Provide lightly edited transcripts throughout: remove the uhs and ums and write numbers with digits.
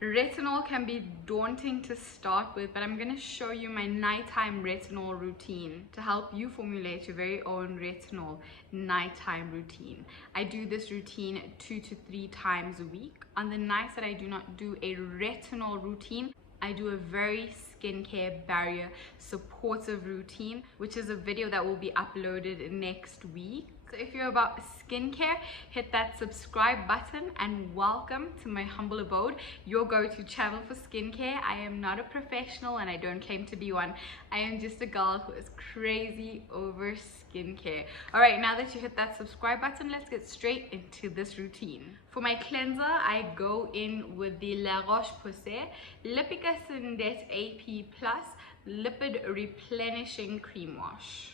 Retinol can be daunting to start with, but I'm going to show you my nighttime retinol routine to help you formulate your very own retinol nighttime routine. I do this routine 2 to 3 times a week. On the nights that I do not do a retinol routine, I do a very skincare barrier supportive routine, which is a video that will be uploaded next week. So if you're about skincare, hit that subscribe button and welcome to my humble abode, your go-to channel for skincare. I am not a professional and I don't claim to be one. I am just a girl who is crazy over skincare. Alright, now that you hit that subscribe button, let's get straight into this routine. For my cleanser, I go in with the LaRoche Posay Lipikar Syndet AP Plus Lipid Replenishing Cream Wash.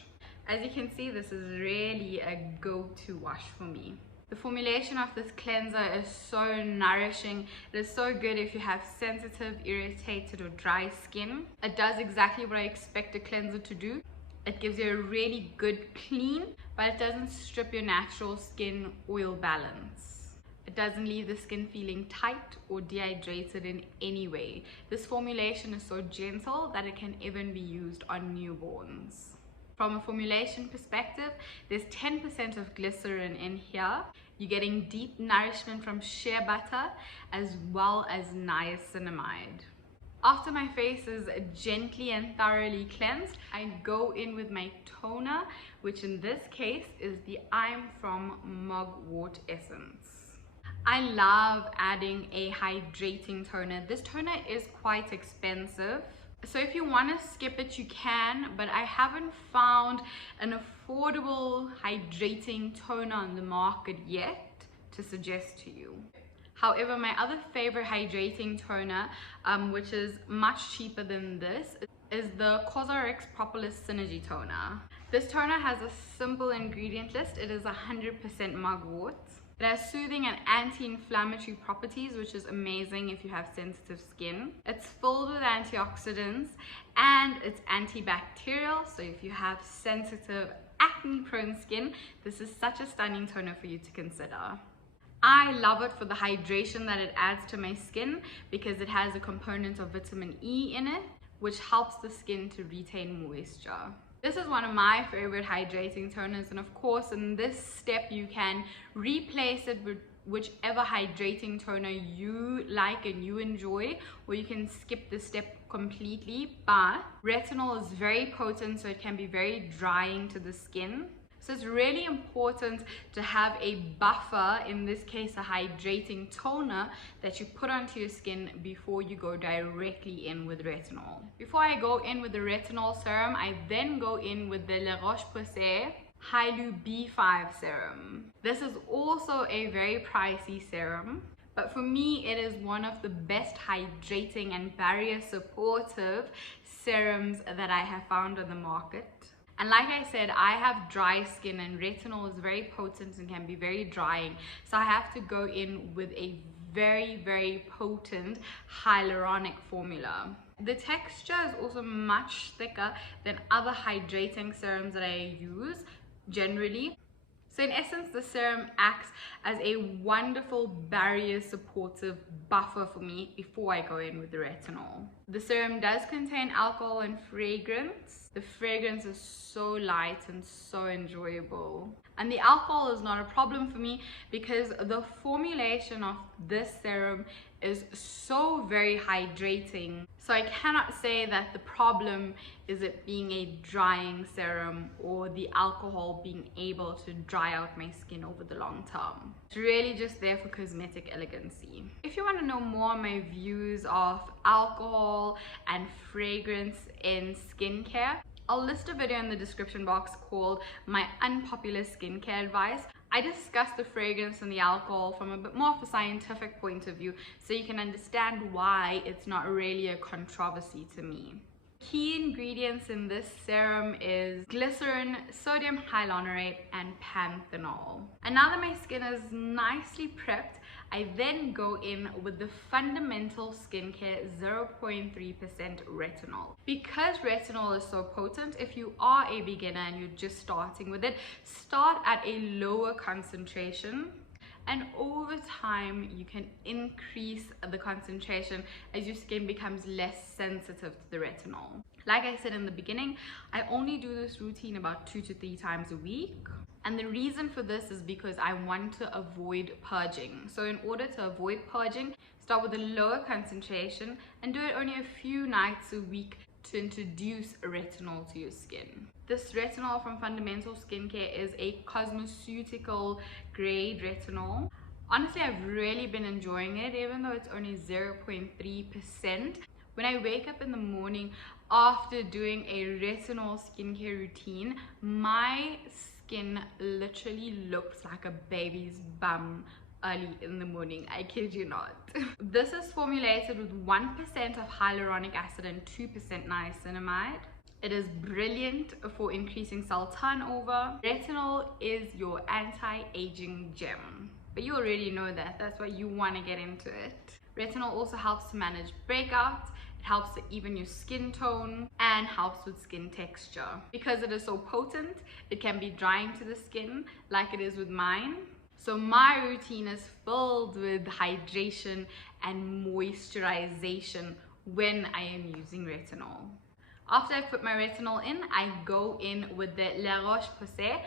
As you can see, this is really a go-to wash for me. The formulation of this cleanser is so nourishing. It is so good if you have sensitive, irritated or dry skin. It does exactly what I expect a cleanser to do. It gives you a really good clean, but it doesn't strip your natural skin oil balance. It doesn't leave the skin feeling tight or dehydrated in any way. This formulation is so gentle that it can even be used on newborns. From a formulation perspective, there's 10% of glycerin in here. You're getting deep nourishment from shea butter as well as niacinamide. After my face is gently and thoroughly cleansed, I go in with my toner, which in this case is the I'm from Mugwort Essence. I love adding a hydrating toner. This toner is quite expensive, so if you want to skip it, you can, but I haven't found an affordable hydrating toner on the market yet to suggest to you. However, my other favorite hydrating toner, which is much cheaper than this, is the CosRx Propolis Synergy Toner. This toner has a simple ingredient list. It is 100% mugwort. It has soothing and anti-inflammatory properties, which is amazing if you have sensitive skin. It's filled with antioxidants and it's antibacterial, so if you have sensitive, acne-prone skin, this is such a stunning toner for you to consider. I love it for the hydration that it adds to my skin because it has a component of vitamin E in it, which helps the skin to retain moisture. This is one of my favorite hydrating toners, and of course in this step you can replace it with whichever hydrating toner you like and you enjoy, or you can skip this step completely. But retinol is very potent, so it can be very drying to the skin. So it's really important to have a buffer, in this case a hydrating toner, that you put onto your skin before you go directly in with retinol. Before I go in with the retinol serum, I then go in with the LaRoche Posay Hyalu B5 serum. This is also a very pricey serum, but for me it is one of the best hydrating and barrier supportive serums that I have found on the market. And like I said, I have dry skin and retinol is very potent and can be very drying. So I have to go in with a very, very potent hyaluronic formula. The texture is also much thicker than other hydrating serums that I use generally. So in essence, the serum acts as a wonderful barrier supportive buffer for me before I go in with the retinol. The serum does contain alcohol and fragrance. The fragrance is so light and so enjoyable. And the alcohol is not a problem for me because the formulation of this serum is so very hydrating. So I cannot say that the problem is it being a drying serum or the alcohol being able to dry out my skin over the long term. It's really just there for cosmetic elegancy. If you want to know more on my views of alcohol and fragrance in skincare, I'll list a video in the description box called My Unpopular Skincare Advice. I discuss the fragrance and the alcohol from a bit more of a scientific point of view so you can understand why it's not really a controversy to me. Key ingredients in this serum is glycerin, sodium hyaluronate, and panthenol. And now that my skin is nicely prepped, I then go in with the fundamental skincare 0.3% retinol. Because retinol is so potent, if you are a beginner and you're just starting with it, start at a lower concentration and over time you can increase the concentration as your skin becomes less sensitive to the retinol. Like I said in the beginning, I only do this routine about 2 to 3 times a week. And the reason for this is because I want to avoid purging. So in order to avoid purging, start with a lower concentration and do it only a few nights a week to introduce retinol to your skin. This retinol from Fundamental Skincare is a cosmeceutical grade retinol. Honestly, I've really been enjoying it, even though it's only 0.3%. When I wake up in the morning after doing a retinol skincare routine, my skin literally looks like a baby's bum early in the morning. I kid you not. This is formulated with 1% of hyaluronic acid and 2% niacinamide. It is brilliant for increasing cell turnover. Retinol is your anti-aging gem. But you already know that. That's why you want to get into it. Retinol also helps to manage breakouts. It helps to even your skin tone and helps with skin texture. Because it is so potent, it can be drying to the skin like it is with mine. So my routine is filled with hydration and moisturization when I am using retinol. After I put my retinol in, I go in with the LaRoche Posay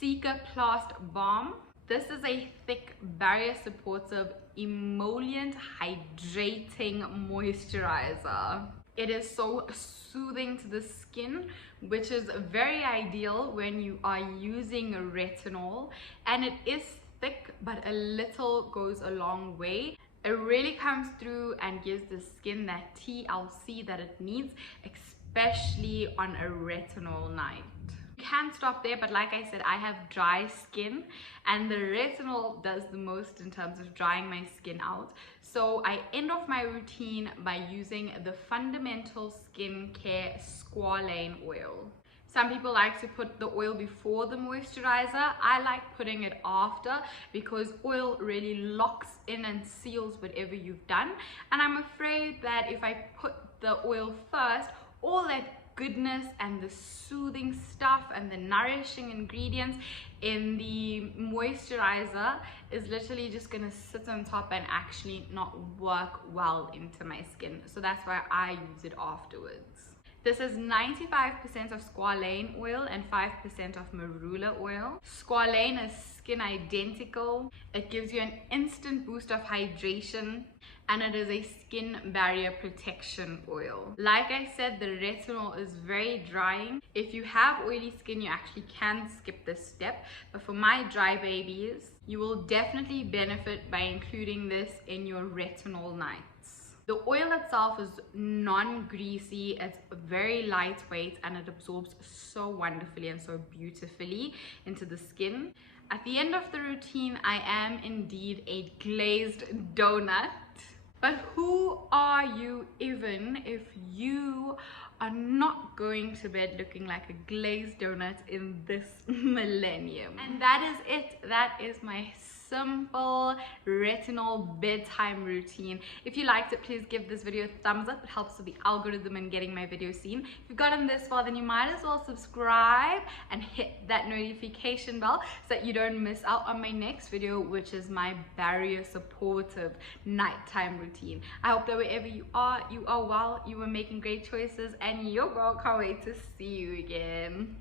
Cicaplast Balm. This is a thick, barrier supportive, emollient, hydrating moisturizer. It is so soothing to the skin, which is very ideal when you are using retinol. And it is thick, but a little goes a long way. It really comes through and gives the skin that TLC that it needs, especially on a retinol night. You can stop there, but like I said, I have dry skin and the retinol does the most in terms of drying my skin out. So I end off my routine by using the Fundamental Skincare Squalane oil. Some people like to put the oil before the moisturizer. I like putting it after because oil really locks in and seals whatever you've done. And I'm afraid that if I put the oil first, all that goodness and the soothing stuff and the nourishing ingredients in the moisturizer is literally just gonna sit on top and actually not work well into my skin. So that's why I use it afterwards. This is 95% of squalane oil and 5% of marula oil. Squalane is skin identical. It gives you an instant boost of hydration, and it is a skin barrier protection oil. Like I said, the retinol is very drying. If you have oily skin, you actually can skip this step. But for my dry babies, you will definitely benefit by including this in your retinol nights. The oil itself is non-greasy, it's very lightweight, and it absorbs so wonderfully and so beautifully into the skin. At the end of the routine, I am indeed a glazed donut. But who are you even if you are not going to bed looking like a glazed donut in this millennium? And that is it. That is my simple retinol bedtime routine. If you liked it, please give this video a thumbs up. It helps with the algorithm and getting my videos seen. If you've gotten this far, then you might as well subscribe and hit that notification bell so that you don't miss out on my next video, which is my barrier supportive nighttime routine. I hope that wherever you are well, you are making great choices, and your girl can't wait to see you again.